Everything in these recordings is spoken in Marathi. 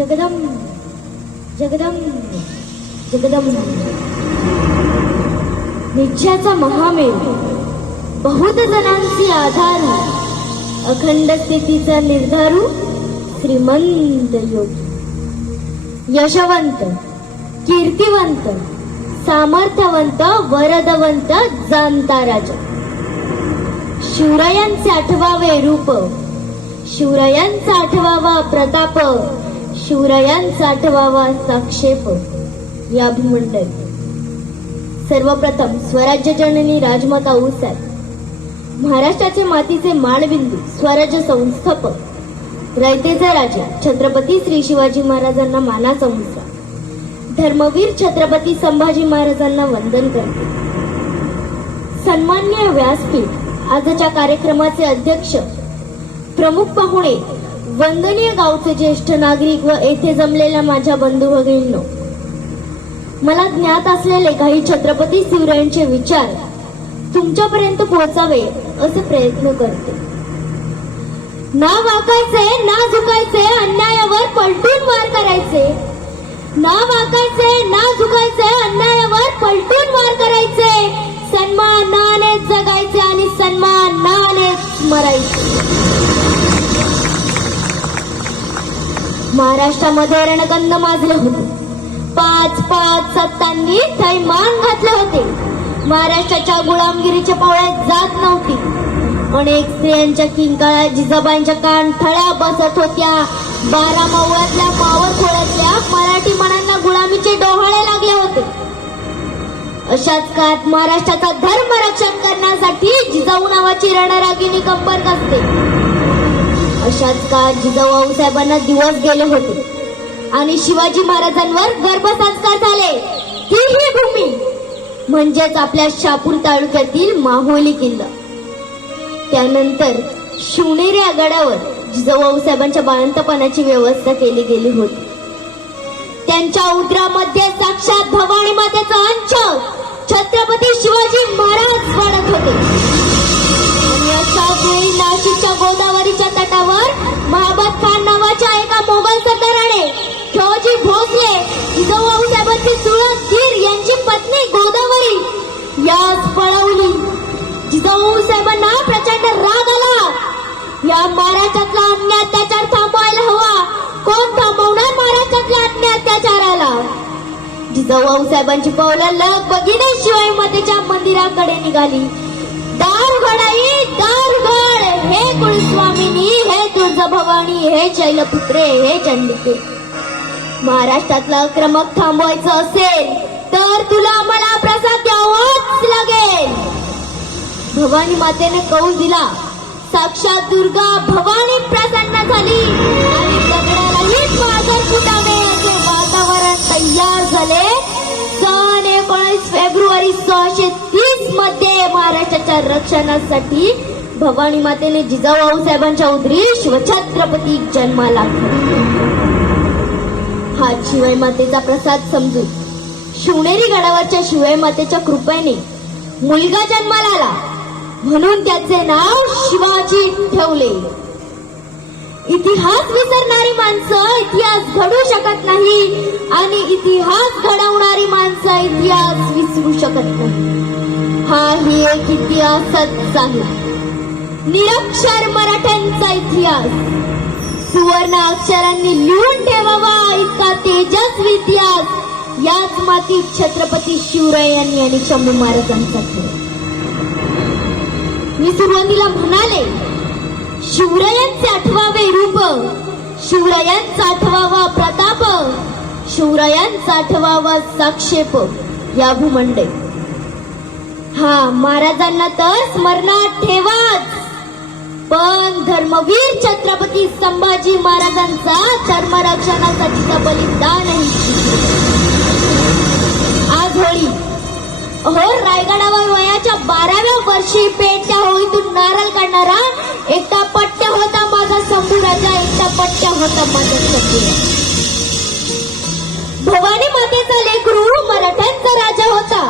जगदम जगदम जगदम नित्याचा महामेळ बहुत जणांची आधार अखंड स्थितीचा निर्धारू श्रीमंत योगी. यशवंत कीर्तिवंत सामर्थ्यवंत वरदवंत जाणता राजा. शिवरायांचे आठवावे रूप शिवरायांचा आठवावा प्रताप शिवरायांचा आठवावा साक्षेप या भूमंडल सर्वप्रथम स्वराज्य जननी राजमाता उसाय महाराष्ट्राचे मातीचे माळबिंदू स्वराज्य संस्थापक. रयतेचा राजा छत्रपती श्री शिवाजी महाराजांना मानाचा मुसा धर्मवीर छत्रपती संभाजी महाराजांना वंदन करते सन्मान्य व्यासपीठ आजच्या कार्यक्रमाचे अध्यक्ष प्रमुख पाहुणे वंदनीय गावचे ज्येष्ठ नागरिक व येथे जमलेल्या माझ्या बंधू भगिनींनो मला ज्ञात असलेले काही छत्रपती शिवरायांचे विचार तुमच्यापर्यंत पोहोचावे असे प्रयत्न करते. ना वाकायचे ना झुकायचे अन्यायावर पलटून वार करायचे. ना वाकायचे ना झुकायचे अन्यायावर पलटून वार करायचे. सन्मानाने जगायचे आणि सन्मानाने मरायचे. महाराष्ट्रामध्ये रणकंद माजले होते. पाच पाच सत्तांनी थैमान घातले होते. महाराष्ट्राच्या गुलामगिरीच्या पावळ्यात जात नव्हती. अनेक स्त्रियांच्या किंकाळ्या जिजाबाईंच्या कान थळ्या बसत होत्या. बारा मावळातल्या पावर खोळ्यातल्या मराठी मनांना गुलामीचे डोहाळे लागले होते. अशाच काळात महाराष्ट्राचा धर्म रक्षण करण्यासाठी जिजाऊ नावाची रणरागिणी कंबर असते अशाच का जिजाऊ आऊसाहेबांना दिवस गेले होते. आणि शिवाजी महाराजांवर गर्भसंस्कार झाले. ही ही भूमी. म्हणजेच आपल्या शापूर तालुक्यातील माहुली किल्ला. त्यानंतर शिवनेरी आघाड्यावर जिजाऊ आऊसाहेबांच्या बाळंतपणाची व्यवस्था केली गेली होती. त्यांच्या उदरामध्ये साक्षात भवानी मातेचा अंश छत्रपती शिवाजी महाराज वाढत होते. नावाच्या एका मोगल सरदाराने शिवाजी भोसले जिजाऊसाहेबांची आऊसाहेबांची चुलत धीर यांची पत्नी गोदावरी यास पळवली. जिजाऊ साहेबांना प्रचंड राग आला. या महाराष्ट्रातला अन्य अत्याचार थांबवायला हवा. कोण थांबवणार महाराष्ट्रातल्या अन्य अत्याचाराला जिजाऊ साहेबांची पावलं लग बघिने शिवाई मातेच्या मंदिराकडे निघाली. दार घडाई हे तुळजाभवानी हे शैलपुत्रे हे चंडिके. महाराष्ट्रातला क्रमक थांबवायचं असेल तर तुला मला प्रसाद द्यावाच लागेल. भवानी मातेने कौल दिला. साक्षात दुर्गा भवानी प्रसन्न झाली. आणि दगडालाही माघार फुटावे असे वातावरण तयार झाले. सन एकोणीस फेब्रुवारी सोळाशे तीसमध्ये महाराष्ट्राच्या रक्षणासाठी भवानी मातेने जिजाऊ साहेबांच्या उदरी शिवछत्रपती जन्माला हा शिवाय मातेचा प्रसाद समजून शिवनेरी गडावरच्या शिवाय मातेच्या कृपेने मुलगा जन्माला आला. म्हणून त्याचे नाव शिवाजी ठेवले. इतिहास विसरणारी माणसं इतिहास घडू शकत नाही आणि इतिहास घडवणारी माणसं इतिहास विसरू शकत नाही. हा ही एक इतिहासच आहे. निरक्षर मराठ्यांचा इतिहास. सुवर्ण अक्षरांनी लिहून ठेवावा इतका तेजस्वी इतिहास. याच मातीत छत्रपती शिवरायांनी आणि शंभू महाराजांचा ठेवला. मी सुरुवातीला म्हणाले शिवरायांचे आठवावे रूप शिवरायांचा आठवावा प्रताप शिवरायांचा आठवावा साक्षेप या भूमंडे हा महाराजांना तर स्मरणात ठेवाच. पण धर्मवीर छत्रपती संभाजी महाराजांचा धर्मरक्षणासाठीचा बलिदानही. आज होळी. हो रायगडावर वयाच्या बाराव्या वर्षी पेटत्या होळीतून नारळ काढणारा एकटा पट्ट्या होता माझा शंभू राजा एकटा पट्ट्या होता माझा शंभू भवानी मातेचा लेकरू मराठ्यांचा राजा होता.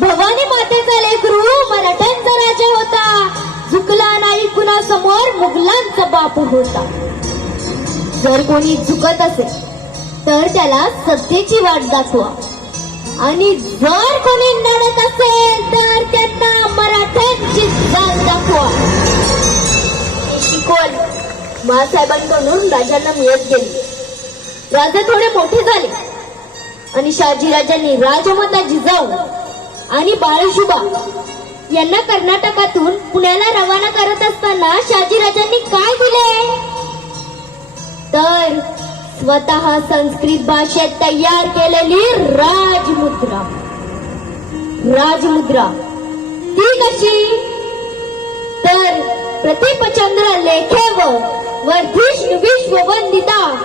भवानी मातेचा लेकरू मराठ्यांचा राजा होता. झुकला नाही कुणासमोर मुघलांचा बाप होता. जर कोणी चुकत असेल तर त्याला सत्तेची वाट दाखवा. आणि जर कोणी नडत असेल तर त्यांना मराठ्यांची जात दाखवा. शिकवण. मासाहेबांकडून राजांना मिळत गेली राजा थोडे मोठे झाले. आणि शहाजीराजांनी राजमाता जिजाऊ आणि बाळशुबा यांना कर्नाटकातून पुण्याला रवाना करत असताना शहाजीराजांनी काय दिले तर स्वतः संस्कृत भाषेत तयार केलेली राजमुद्रा. राजमुद्रा. ती कशी? तर प्रतिपचंद्र लेखेव वर्धिष्ण विश्ववंदिता.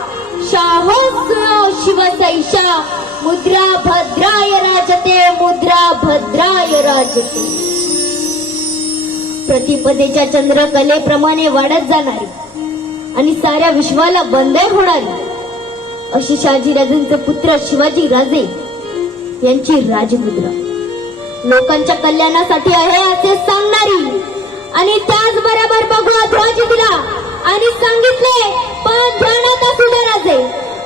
शाहोत्सव शिवसैषा मुद्रा भद्राय राजते मुद्रा भद्राय राजते. प्रतिपदेच्या चंद्रकलेप्रमाणे वाढत जाणारी आणि साऱ्या विश्वाला बंदय होणारी अशी शहाजीराजांचे पुत्र शिवाजी राजे यांची राजमुद्रा लोकांच्या कल्याणासाठी आहे असे सांगणारी. आणि त्याचबरोबर भगवा ध्वज दिला आणि सांगितले पण ध्यानात असू दे राजे.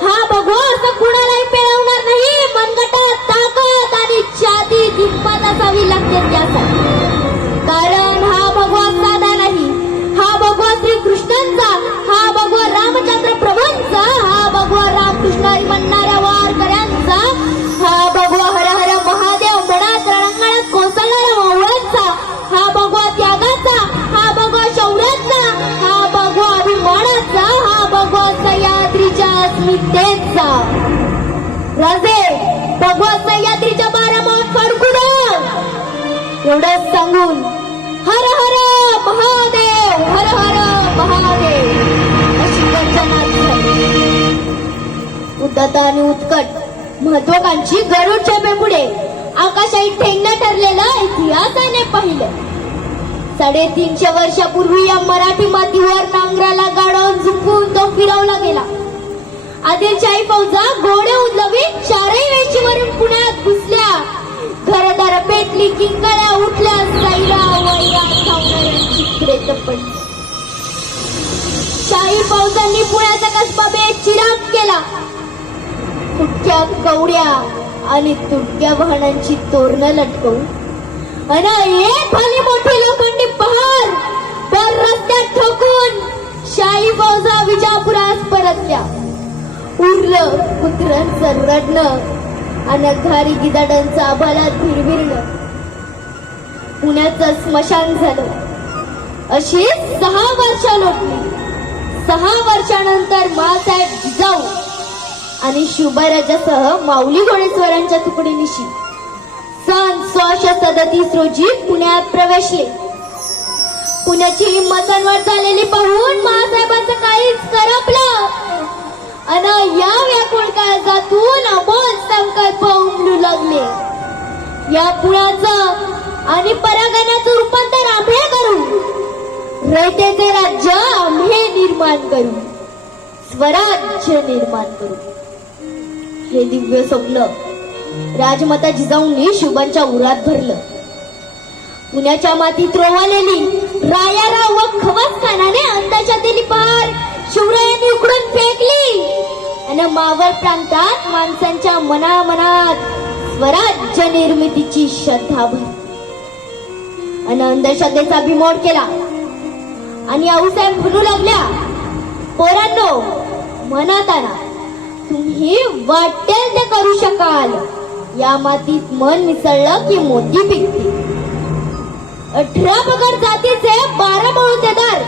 हा भगवा असं कुणालाही पेळवणार नाही. मनगटात ताकद आणि छाती जिंकत असावी लागते त्यासाठी. कारण हा हर अशी गर्जना झाली आणि उत्कट महत्वाकांक्षी गरुडच्या बेपुढे आकाशाई ठेंगणं ठरलेलं इतिहासाने पाहिलं. साडेतीनशे वर्षापूर्वी या मराठी मातीवर नांगराला गाडवून झुकून तो फिरवला गेला. आदिलशाही फौजा घोडे उदलवी चारही वेशीवरून पुण्यात घुसल्या. घरदार पेटली किंकाळ्या उठल्या सैरा वैरा खावणाऱ्यांची प्रेत तपडली पावसांनी पुण्याचा कसबा बेचिराग केला. तुटक्या कवड्या आणि तुटक्या वाहनांची तोरणं लटकवून. आणि एक आणि मोठी लोखंडी पहार पर रस्त्यात ठोकून शाही फौजा विजापुरास परतल्या उरलं कुत्र्यांचं रडणं आणि घारी गिदाडांचं आभाळात भिरभिरणं. पुण्याचं स्मशान झालं. अशी सहा वर्ष लोटली. सहा वर्षानंतर मासाहेब जिजाऊ आणि शुभराजासह माऊली घोडेस्वरांच्या तुकडीनिशी. सन सोळाशे सदतीस रोजी पुण्यात प्रवेशले. पुण्याची हिंमतांवर झालेली पाहून मासाहेबांचं काहीच करपलं. आणि या व्याकुळ काळजातून अमोल संकल्प उमलू लागले. या पुण्याचं आणि परागणाचं रूपांतर रयतेचे राज्य आम्ही निर्माण करू. स्वराज्य निर्माण करू. हे दिव्य स्वप्न राजमाता जिजाऊंनी शुभांच्या उरात भरलं. पुण्याच्या मातीत रोवलेली रायाराव व खवस खानाने अंदाच्या दिली पार. शिवरायांनी उकडून फेकली. आणि मावळ प्रांतात माणसांच्या मनामनात स्वराज्य निर्मितीची श्रद्धा भरली. आणि अंधश्रद्धेचा बिमोड केला. आणि आऊसाहेब म्हणू लागल्या पोरांनो म्हणताना तुम्ही वाटेल ते करू शकाल. या मातीत मन मिसळलं की मोती पिकते. अठरा पगड जातीचे बारा बळुतेदार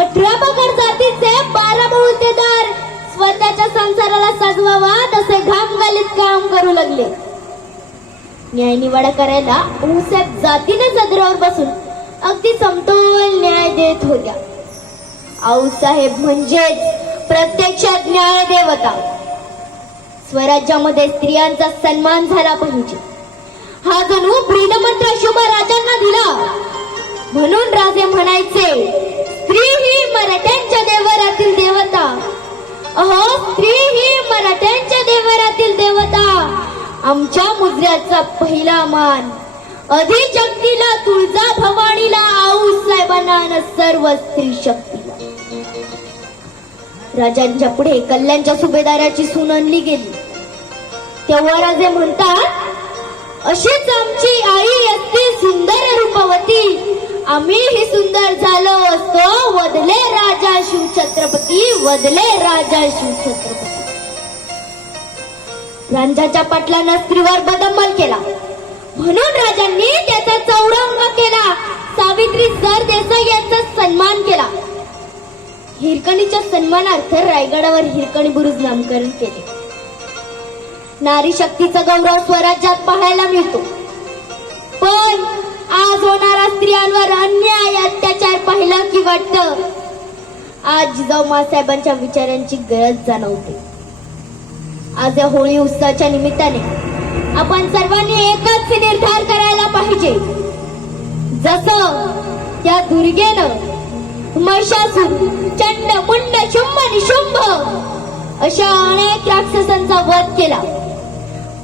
अठरा पगड जातीचे बारा बळुतेदार स्वतःच्या संसाराला सजवावा तसे घाम गालीत काम करू लागले. न्यायनिवाडा करायला ऊसाहेब जातीने सदरावर बसून अगदी समतोल न्याय देत होत्या. आऊसाहेब म्हणजेच प्रत्यक्षात न्याय देवता. स्वराज्यामध्ये स्त्रियांचा सन्मान झाला पाहिजे. हा जणू ब्रीडमंत्र शुभ राजांना दिला. म्हणून राजे म्हणायचे स्त्री ही मराठ्यांच्या देवरातील देवता. अहो स्त्री ही मराठ्यांच्या देवरातील देवता. आमच्या मुद्र्याचा पहिला मान अधिशक्तीला तुळजा भवानीला आऊस साहेबांना सर्व स्त्री शक्तीला. राजांच्या पुढे कल्याणच्या सुभेदाराची सून आणली गेली. तेव्हा राजे म्हणतात अशीच आमची आई असती सुंदर रूपवती. आम्हीही सुंदर झालो असतो वदले राजा शिवछत्रपती वदले राजा शिवछत्रपती रांजाच्या पाटलानं स्त्रीवर बदंबल केला. म्हणून राजांनी त्याचा चौरंग केला. सावित्री सरदेसाई यांचा सन्मान केला. हिरकणीच्या सन्मानार्थ रायगडावर हिरकणी बुरुज नामकरण केले. नारी शक्तीचा गौरव स्वराज्यात पाहायला मिळतो. पण आज होणारा स्त्रियांवर अन्याय अत्याचार पाहिला की वाटत? आज जिजाऊ मासाहेबांच्या विचारांची गरज जाणवते. आज या होळी उत्सवाच्या निमित्ताने आपण सर्वांनी एकच निर्धार करायला पाहिजे. जसं त्या दुर्गेनं महिषासूर चंड मुंड शुंभ निशुंभ अशा अनेक राक्षसांचा वध केला.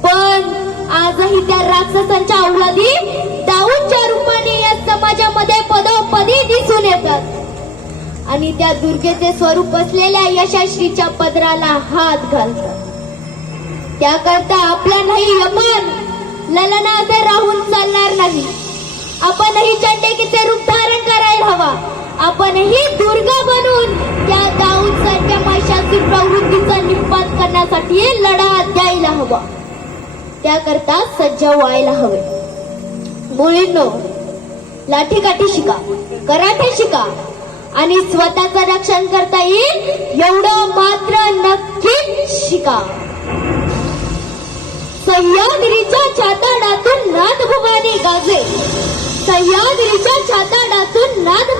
पण आजही त्या राक्षसांच्या औलादी दाऊदच्या रूपाने या समाजामध्ये पदोपदी दिसून येतात. आणि त्या दुर्गेचे स्वरूप असलेल्या यशस्वीच्या पदराला हात घालतात. त्याकरता आपला नाही यमन ललनाचे राहून चालणार नाही. आपणही चंडेकीचे रूप धारण करायला हवा. आपणही दुर्गा बनून त्या दाऊद सारख्या पैशातील प्रवृत्तीचा निपात करण्यासाठी लढा द्यायला हवा. त्याकरता सज्ज व्हायला हवे. मुलींनो लाठीकाठी शिका कराटे शिका आणि स्वतःचं रक्षण करता येईल एवढं मात्र नक्कीच शिका. सह्याद्रीच्या छाताडातून नाद गाजे. सह्याद्रीच्या छाताडातून नाद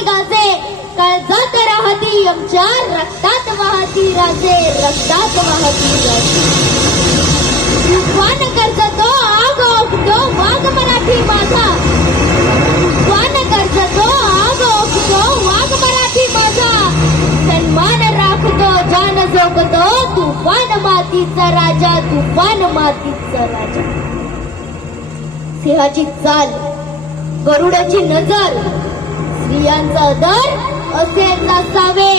गाजे. काळजात राहती आमच्या रक्तात वाहती राजे रक्तात वाहती राजे. तुफान कर्ज तुफान मातीचा राजा सिंहाची चाल गरुडाची नजर स्त्रियांचा आदर असे नसावे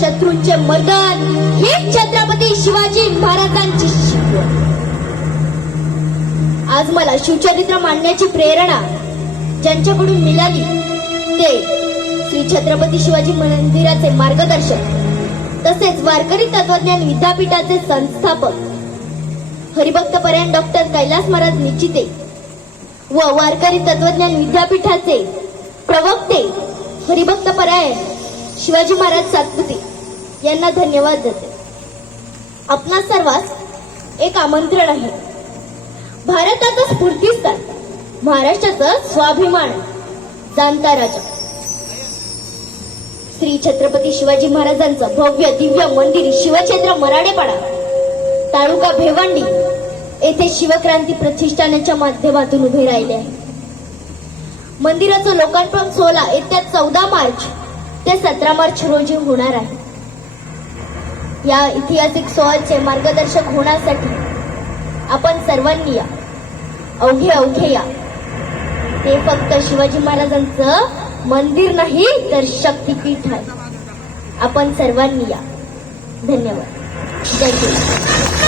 शत्रूंचे मदन हे छत्रपती शिवाजी महाराजांची शिकवण. आज मला शिवचरित्र मांडण्याची प्रेरणा ज्यांच्याकडून मिळाली ते श्री छत्रपती शिवाजी मंदिराचे मार्गदर्शक तसेच वारकरी तत्वज्ञान विद्यापीठाचे संस्थापक हरिभक्त परायण डॉक्टर कैलास महाराज निश्चिते व वारकरी तत्वज्ञान विद्यापीठाचे प्रवक्ते हरिभक्त परायण शिवाजी महाराज सातपुते यांना धन्यवाद देते. आपणा सर्वांस एक आमंत्रण आहे. भारताचं स्फूर्तीस्थान महाराष्ट्राचं स्वाभिमान जाणता राजा. श्री छत्रपती शिवाजी महाराजांचं भव्य दिव्य मंदिर शिवक्षेत्र मराडेपाडा तालुका भेवंडी येथे शिवक्रांती प्रतिष्ठानाच्या माध्यमातून उभे राहिले आहे. मंदिराचं लोकार्पण सोहळा येत्या चौदा मार्च ते सतरा मार्च रोजी होणार आहे. या ऐतिहासिक सोहळ्याचे मार्गदर्शक होण्यासाठी आपण सर्वांनी या अवघे अवघे या. ते फक्त शिवाजी महाराजांचं मंदिर नाही तर शक्तीपीठ आहे. आपण सर्वांनी या. धन्यवाद. जय